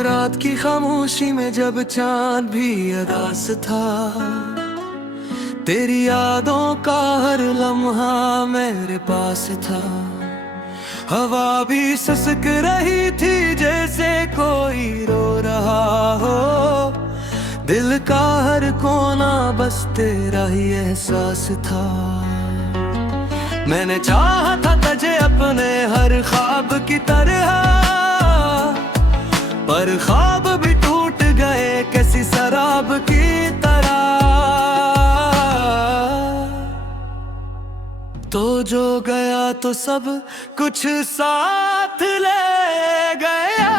रात की खामोशी में जब चांद भी अदास था, तेरी यादों का हर लम्हा मेरे पास था। हवा भी ससक रही थी जैसे कोई रो रहा हो, दिल का हर कोना बस तेरा ही एहसास था। मैंने चाहा था तुझे अपने हर ख्वाब की तरह, पर ख्वाब भी टूट गए कैसी शराब की तरह। तो जो गया तो सब कुछ साथ ले गया,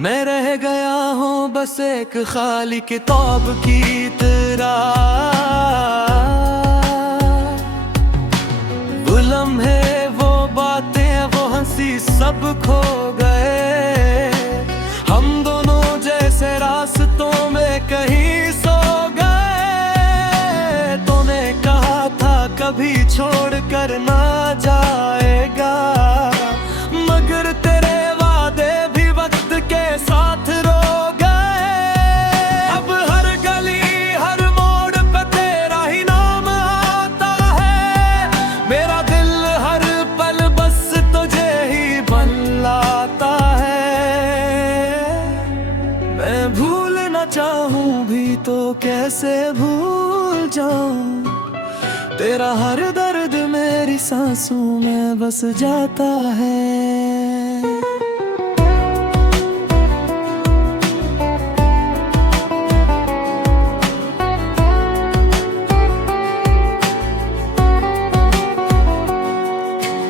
मैं रह गया हूँ बस एक खाली किताब की तरह। वो लम्हे, वो बातें, वो हंसी सब खो गए। हम दोनों जैसे रास्तों में कहीं सो गए। तूने कहा था कभी छोड़ कर ना जाएगा, मगर तेरे वादे भी वक्त के साथ रो गए। अब हर गली हर मोड़ पे तेरा ही नाम आता है, मेरा दिल हर पल बस तुझे ही बतलाता है। मैं भूलना चाहूं भी तो कैसे भूल जाऊं, तेरा हर दर्द मेरी सांसों में बस जाता है।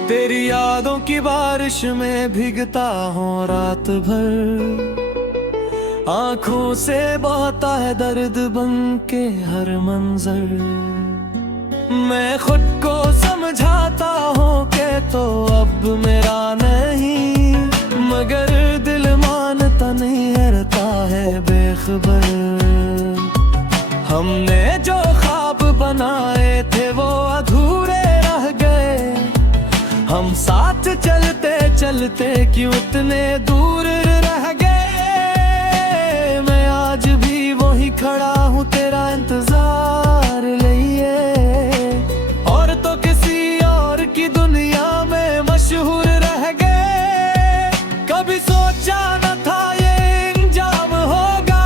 तेरी यादों की बारिश में भीगता हूँ रात भर, आंखों से बहता है दर्द बन के हर मंजर। मैं खुद को समझाता हूँ कि तो अब मेरा नहीं, मगर दिल मानता नहीं है, रहता है बेखबर। हमने जो ख्वाब बनाए थे वो अधूरे रह गए, हम साथ चलते चलते क्यों इतने दूर रह गए। मैं आज भी वही खड़ा हूँ तेरा इंतजार लिए, और तो किसी और की दुनिया में मशहूर रह गए। कभी सोचा न था ये इंजाम होगा,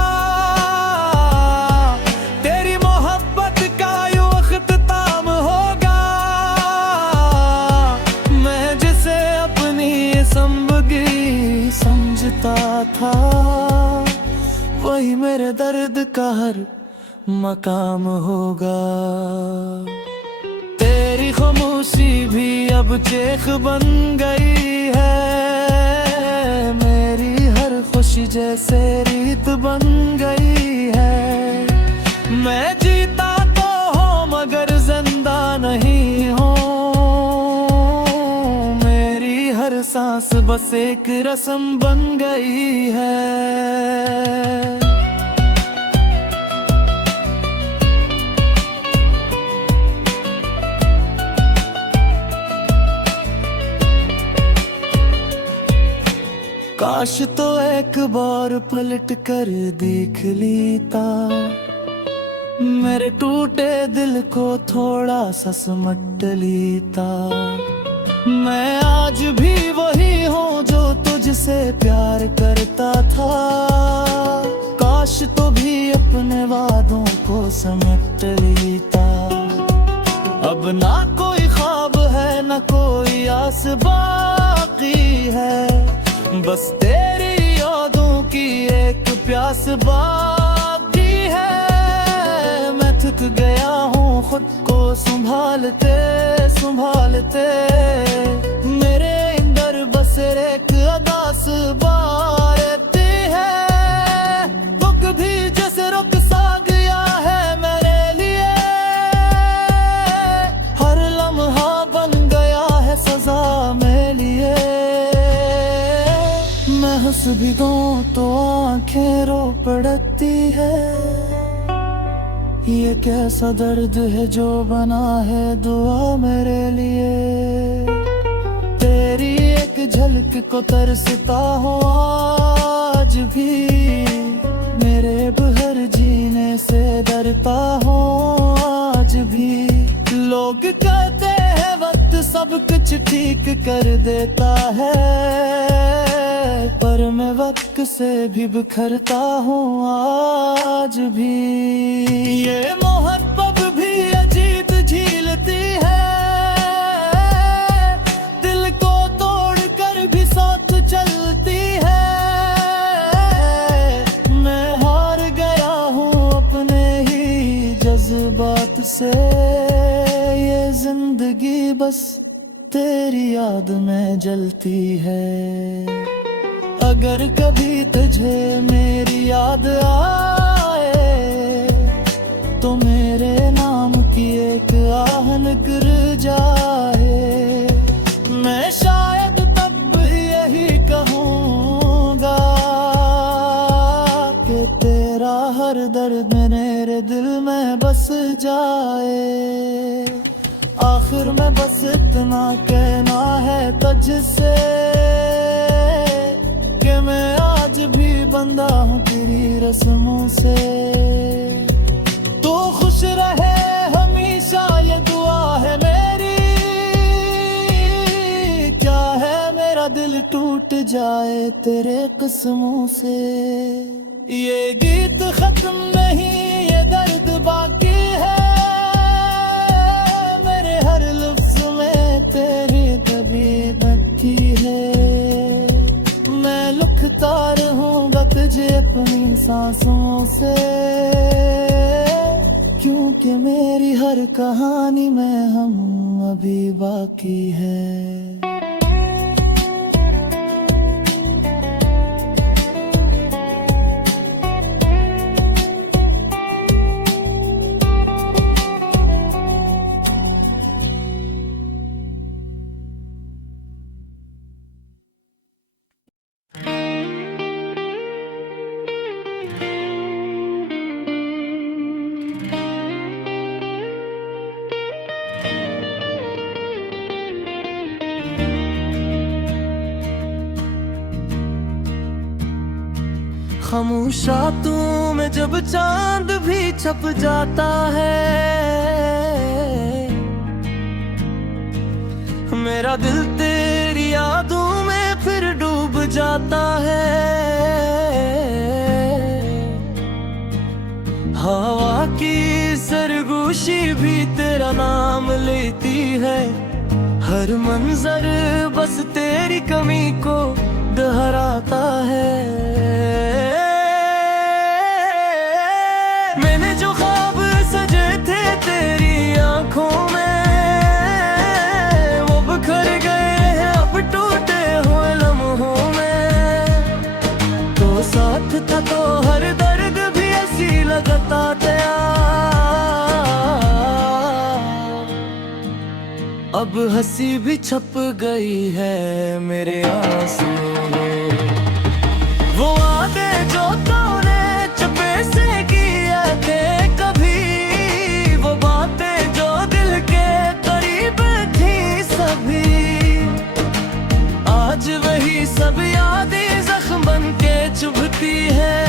तेरी मोहब्बत का यूं अख्ताम होगा। मैं जिसे अपनी संबंगी समझता था, वही मेरे दर्द का हर मकाम होगा। तेरी खामोशी भी अब चेख बन गई है, मेरी हर खुशी जैसे रीत बन गई है। मैं जीता तो हूँ मगर जिंदा नहीं हूँ, मेरी हर सांस बस एक रस्म बन गई है। काश तो एक बार पलट कर देख लेता, मेरे टूटे दिल को थोड़ा सा समट लेता। मैं आज भी वही हूँ जो तुझसे प्यार करता था, काश तो भी अपने वादों को समेट लेता। अब ना कोई ख्वाब है ना कोई आस बाकी है, बस तेरी यादों की एक प्यास बाकी है। मैं थक गया हूँ खुद को संभालते संभालते, मेरे अंदर बस एक अदास बारती है। दुख भी जैसे रुक सा गया है मेरे लिए, भी दो तो आंखें रो पड़ती है। ये कैसा दर्द है जो बना है दुआ मेरे लिए। तेरी एक झलक को तरसता हूँ आज भी, मेरे बहर जीने से डरता हूँ आज भी। लोग कहते हैं वक्त सब कुछ ठीक कर देता है, पर मैं वक्त से भी बिखरता हूँ आज भी। ये मोहब्बत भी अजीब झीलती है, दिल को तोड़ कर भी साथ चलती है। मैं हार गया हूँ अपने ही जज्बात से, ये जिंदगी बस तेरी याद में जलती है। अगर कभी तुझे मेरी याद आए तो मेरे नाम की एक आह निकल जाए। मैं शायद तब यही कहूँगा कि तेरा हर दर्द मेरे दिल में बस जाए। आखिर में बस इतना कहना है तुझसे कि मैं आज भी बंधा हूँ तेरी रस्मों से। तो खुश रहे हमेशा ये दुआ है मेरी, क्या है मेरा दिल टूट जाए तेरे कसमों से। ये गीत खत्म नहीं ये दर्द बाकी है, मेरे हर लफ्ज में तेरी दबी धड़की है। मैं लिखता रहूंगा तुझे अपनी सांसों से, क्योंकि मेरी हर कहानी में हम अभी बाकी है। खामोशा तू में जब चांद भी छप जाता है, मेरा दिल तेरी यादों में फिर डूब जाता है। हवा की सरगोशी भी तेरा नाम लेती है, हर मंजर बस तेरी कमी को दोहराता है। मैंने जो ख्वाब सजे थे तेरी आंखों में, वो बिखर गए हैं अब टूटे हुए लम्हों में। तो साथ था तो हर दर्द भी ऐसी लगता था, अब हंसी भी छप गई है मेरे आंसुओं में। वो वादे जो तूने चुपे से किए थे कभी, वो बातें जो दिल के करीब थी सभी, आज वही सब यादें जख्म बन के चुभती है।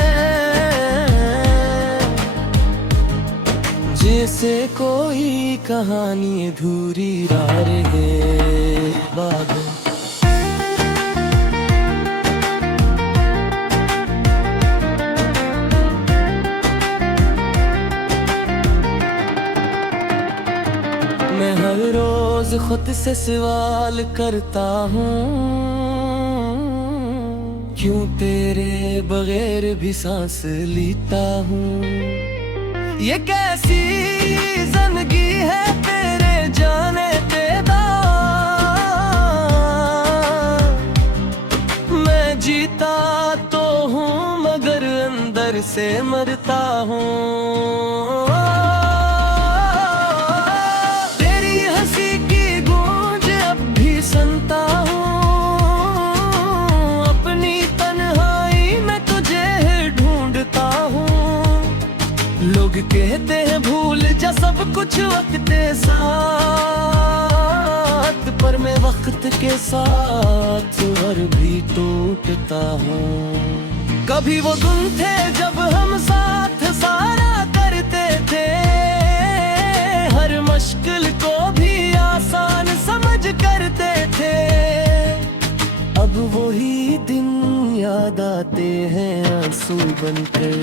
जैसे कोई कहानी अधूरी रह रहे बादल। मैं हर रोज खुद से सवाल करता हूँ, क्यों तेरे बगैर भी सांस लेता हूँ। ये कैसी जिंदगी है तेरे जाने तेरा, मैं जीता तो हूँ मगर अंदर से मरता हूँ। तेरी हंसी की गूंज अब भी सुनता हूँ, अपनी तन्हाई कहते हैं भूल जा सब कुछ वक्त साथ, पर मैं वक्त के साथ हर भी टूटता हूँ। कभी वो दिन थे जब हम साथ सारा करते थे, हर मुश्किल को भी आसान समझ करते थे। अब वही दिन याद आते हैं आंसू बनकर,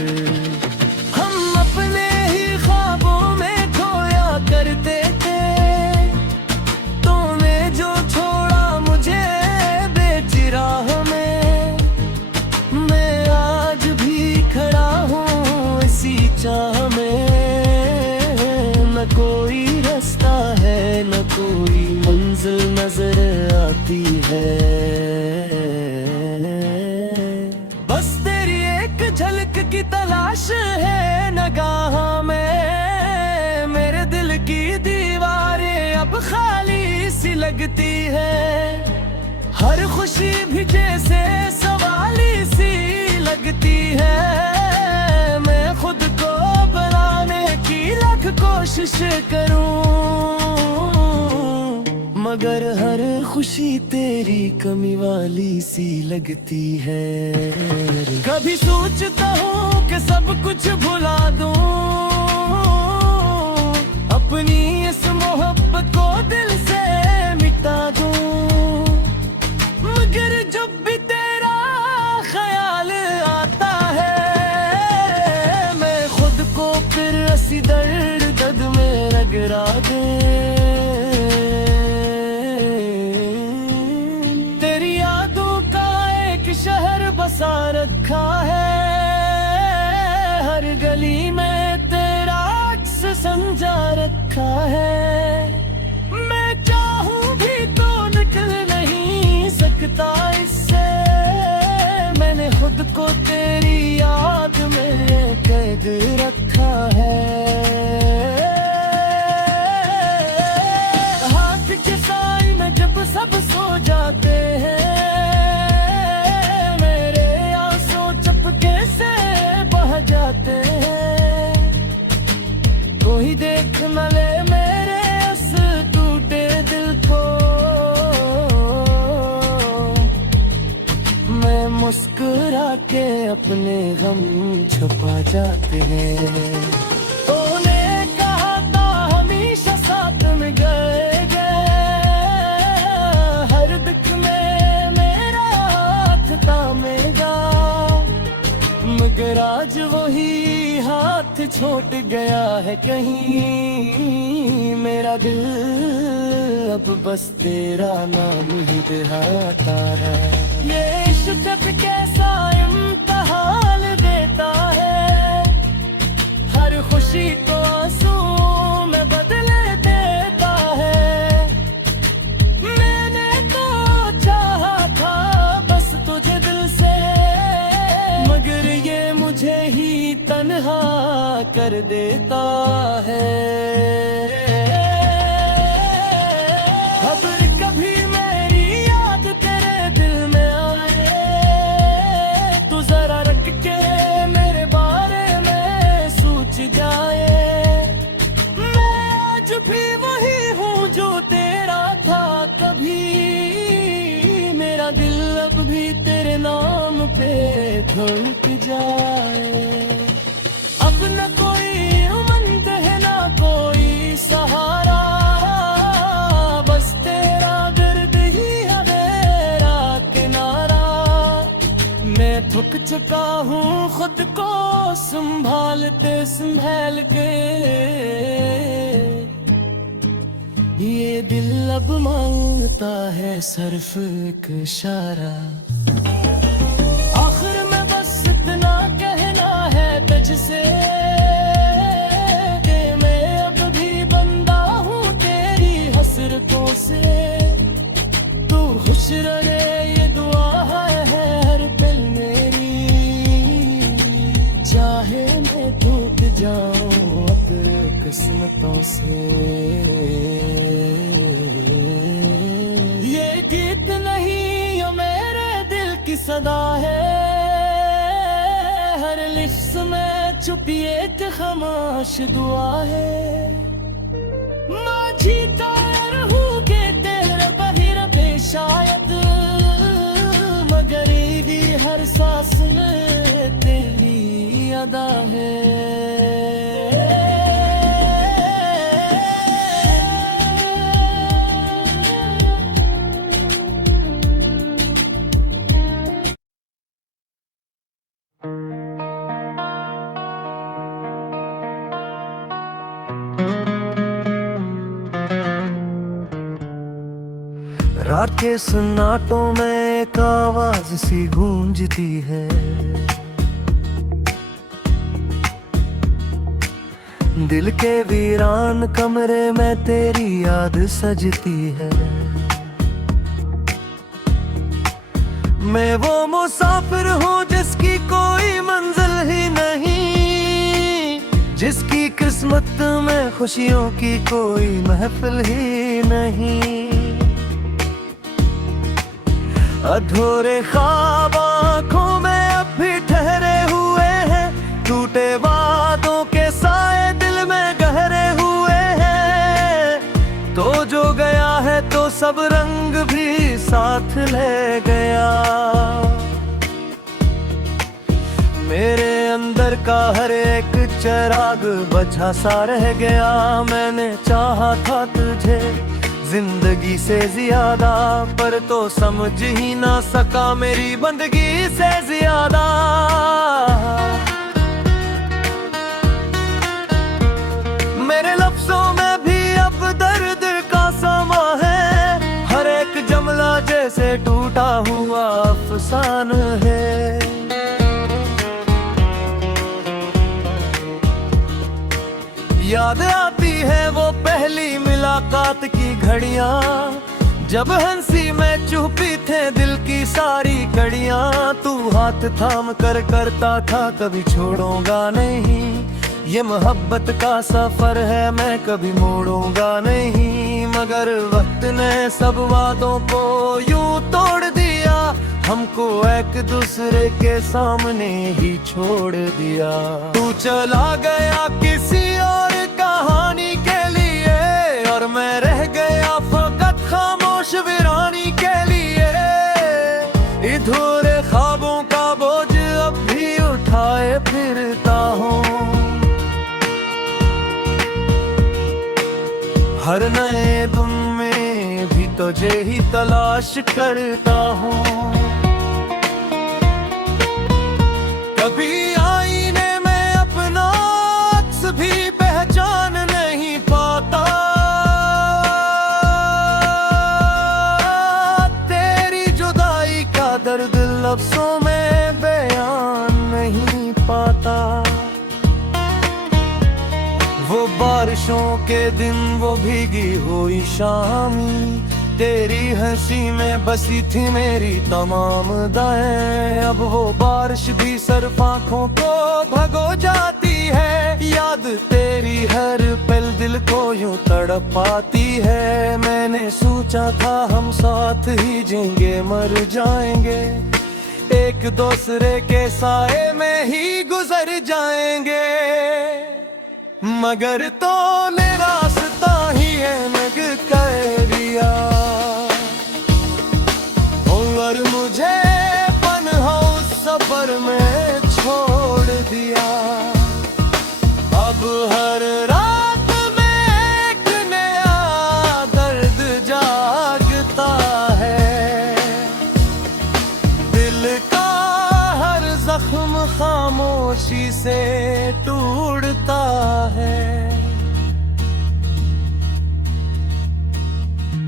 हम अपने ही ख्वाबों में खोया करते थे। तूने जो छोड़ा मुझे बेचिराह में, मैं आज भी खड़ा हूँ इसी चाह में। न कोई रास्ता है न कोई मंजिल नजर आती है, बस तेरी एक झलक की तलाश है नगाह में। मेरे दिल की दीवारें अब खाली सी लगती है, हर खुशी भी जैसे सवाली सी लगती है। मैं खुद को बनाने की लाख कोशिश करूं, मगर हर खुशी तेरी कमी वाली सी लगती है। कभी सोचता हूँ कि सब कुछ भुला दूं, अपनी इस मोहब्बत को दिल से मिटा दूं, मगर जब भी तेरा ख्याल आता है, मैं खुद को फिर ऐसी दर्द में रगड़ा दे। तेरी यादों का एक शहर बसा रखा है, हर गली में तेरा अक्स समझा रखा है। मैं चाहूं भी तो निकल नहीं सकता इससे, मैंने खुद को तेरी याद में कैद रखा है। हाथ के साए में जब सब सो जाते हैं, मेरे आंसू चुपके से बह जाते हैं। कोई देख न ले मेरे इस टूटे दिल को, मैं मुस्कुरा के अपने गम छुपा जाते हैं। तूने कहा था हमेशा साथ में गए, हर दुख में मेरा हाथ थामेगा, मगर आज वही हाथ छूट गया है कहीं। मेरा दिल अब बस तेरा नाम ही दिखाता है। ये इश्क कैसा इम्तिहान देता है, हर खुशी को आंसू में बदल देता है। मैंने तो चाहा था बस तुझे दिल से, मगर ये मुझे ही तन्हा कर देता है। खबर कभी मेरी याद तेरे दिल में आए, तू जरा रख के मेरे बारे में सोच जाए। मैं आज भी वही हूँ जो तेरा था कभी, मेरा दिल अब भी तेरे नाम पे धड़क जाए। अब न कोई उम्मीद है ना कोई सहारा, बस तेरा दर्द ही है मेरा किनारा। मैं थक चुका हूँ खुद को संभालते संभाल के, ये दिल अब मांगता है सिर्फ एक इशारा। आखिर में बस इतना कहना है तुझसे कि मैं अब भी बंदा हूँ तेरी हसरतों से। तू खुश रहे ये दुआ है हर पल मेरी, चाहे मैं टूट जाऊं अपनी किस्मतों से। ये गीत नहीं ये मेरे दिल की सदा है, हर लिप्स में छुपी एक खामोश दुआ है, माझी तार हूँ के तेरे बहिर पे शायद, मगर ईदी हर सांस में तेरी अदा है। रात के सन्नाटों में एक आवाज सी गूंजती है, दिल के वीरान कमरे में तेरी याद सजती है। मैं वो मुसाफिर हूँ जिसकी कोई मंजिल ही नहीं, जिसकी किस्मत में खुशियों की कोई महफिल ही नहीं। अधूरे ख्वाब आँखों में अब भी ठहरे हुए हैं, टूटे वादों के साए दिल में गहरे हुए हैं। तो जो गया है तो सब रंग भी साथ ले गया, मेरे अंदर का हर एक चिराग बुझा सा रह गया। मैंने चाहा था तुझे जिंदगी से ज्यादा, पर तो समझ ही ना सका मेरी बंदगी से ज्यादा। मेरे लफ्जों में भी अब दर्द का समा है, हर एक जमला जैसे टूटा हुआ अफसान है। याद आती है वो पहली मुलाकात की घड़ियां, जब हंसी में चुपी थे दिल की सारी कड़ियां। तू हाथ थाम कर करता था कभी छोड़ूंगा नहीं, ये मोहब्बत का सफर है मैं कभी मोड़ूंगा नहीं। मगर वक्त ने सब वादों को यूं तोड़ दिया, हमको एक दूसरे के सामने ही छोड़ दिया। तू चला गया किसी और कहानी के लिए, और मैं रह गया फकत खामोश वीरानी के लिए। अधूरे ख्वाबों का बोझ अब भी उठाए फिरता हूँ, हर नए दिन में भी तुझे ही तलाश करता हूँ। कभी आईने में अपना अक्स भी पहचान नहीं पाता, तेरी जुदाई का दर्द लफ्जों में बयान नहीं पाता। वो बारिशों के दिन वो भीगी हुई शामी, तेरी हंसी में बसी थी मेरी तमाम दाएं। अब वो बारिश भी सिर्फ आँखों को भगो जाती है, याद तेरी हर पल दिल को यूं तड़पाती है। मैंने सोचा था हम साथ ही जिएंगे मर जाएंगे, एक दूसरे के साए में ही गुजर जाएंगे। मगर तो ने रास्ता ही है नग कर दिया, और मुझे पन्हा उस सफर में छोड़ दिया। अब हर रात में एक नया दर्द जागता है, दिल का हर जख्म खामोशी से टूटता है।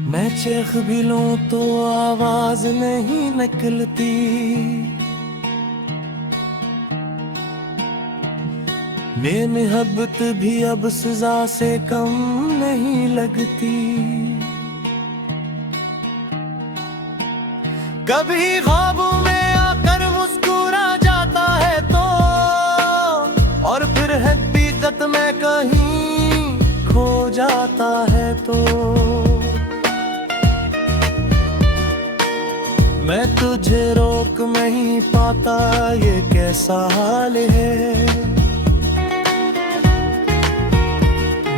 मैं चीख भी लूं तो आवाज नहीं निकलती, बेमोहब्बत भी अब सजा से कम नहीं लगती। कभी ख्वाबों में आकर मुस्कुरा जाता है तो, और फिर हकीकत में कहीं खो जाता है तो। मैं तुझे रोक नहीं पाता, ये कैसा हाल है।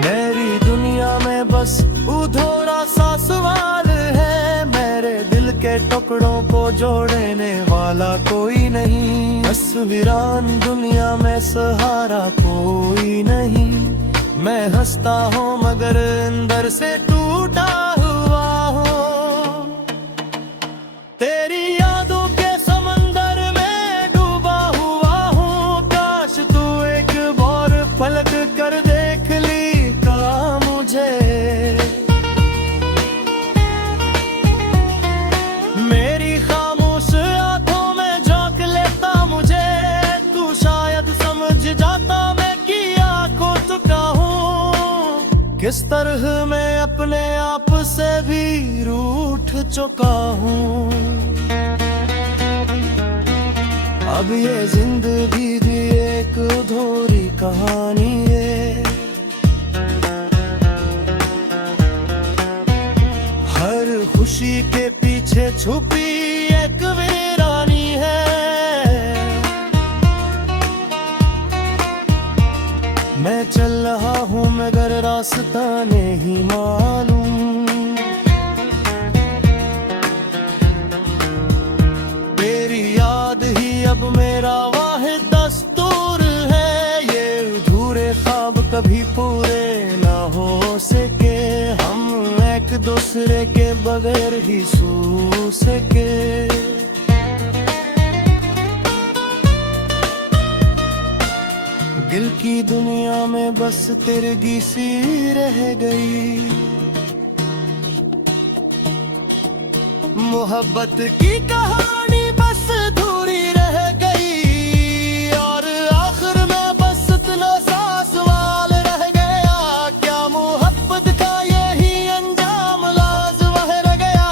मेरी दुनिया में बस अधूरा सा सवाल है, मेरे दिल के टुकड़ों को जोड़ने वाला कोई नहीं। बस वीरान दुनिया में सहारा कोई नहीं। मैं हंसता हूँ मगर अंदर से टूटा हुआ हूँ। तेरी यादों के समंदर में डूबा हुआ हूँ। काश तू एक बार पलट कर देख ली का मुझे। मेरी खामोश आंखों में झांक लेता मुझे, तू शायद समझ जाता मैं किया खो चुका हूँ। किस तरह मैं अपने आप से भी रूठ चुका हूँ। अब ये जिंदगी भी एक अधूरी कहानी है। हर खुशी के पीछे छुपी एक वीरानी है। मैं चल रहा हूँ मगर रास्ता नहीं मालूम। तेरी याद ही अब मेरा वाहिद दस्तूर है। ये अधूरे ख्वाब कभी पूरे ना हो सके, हम एक दूसरे के बगैर ही सो सके। दिल की दुनिया में बस तिरगी सी रह गई। मोहब्बत की कहानी बस अधूरी रह गई। और आखिर में बस इतना सा सवाल रह गया, क्या मोहब्बत का यही अंजाम लाज़िम रह गया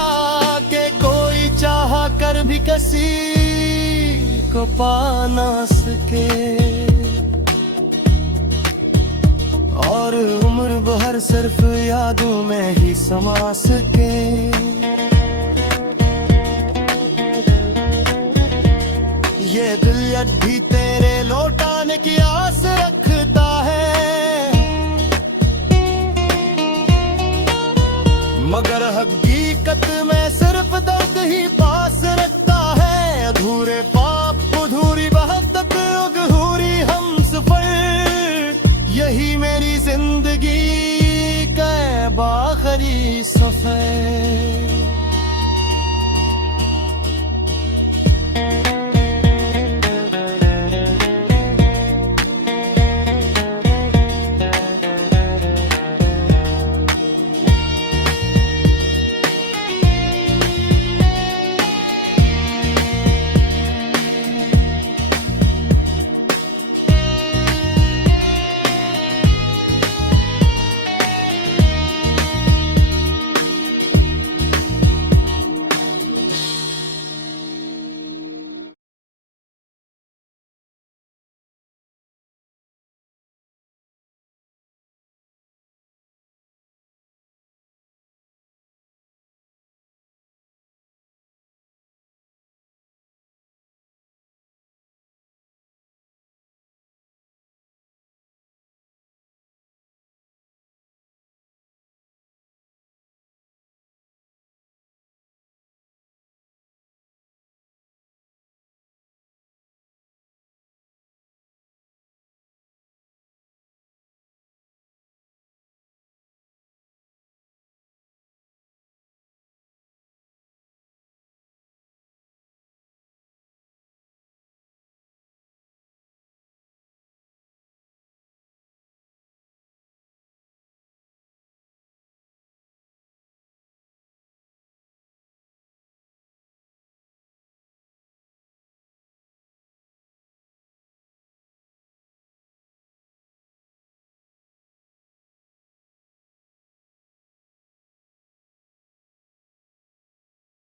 कि कोई चाह कर भी किसी को पा ना सके। और उम्र भर सिर्फ यादों में ही समा सके। ये दिल भी तेरे लौटाने की आस रखता है, मगर हकीकत में सिर्फ दर्द ही पास रखता है। अधूरे पाप अधूरी बहुत अधूरी हम सफर, यही मेरी जिंदगी का आखिरी सफर।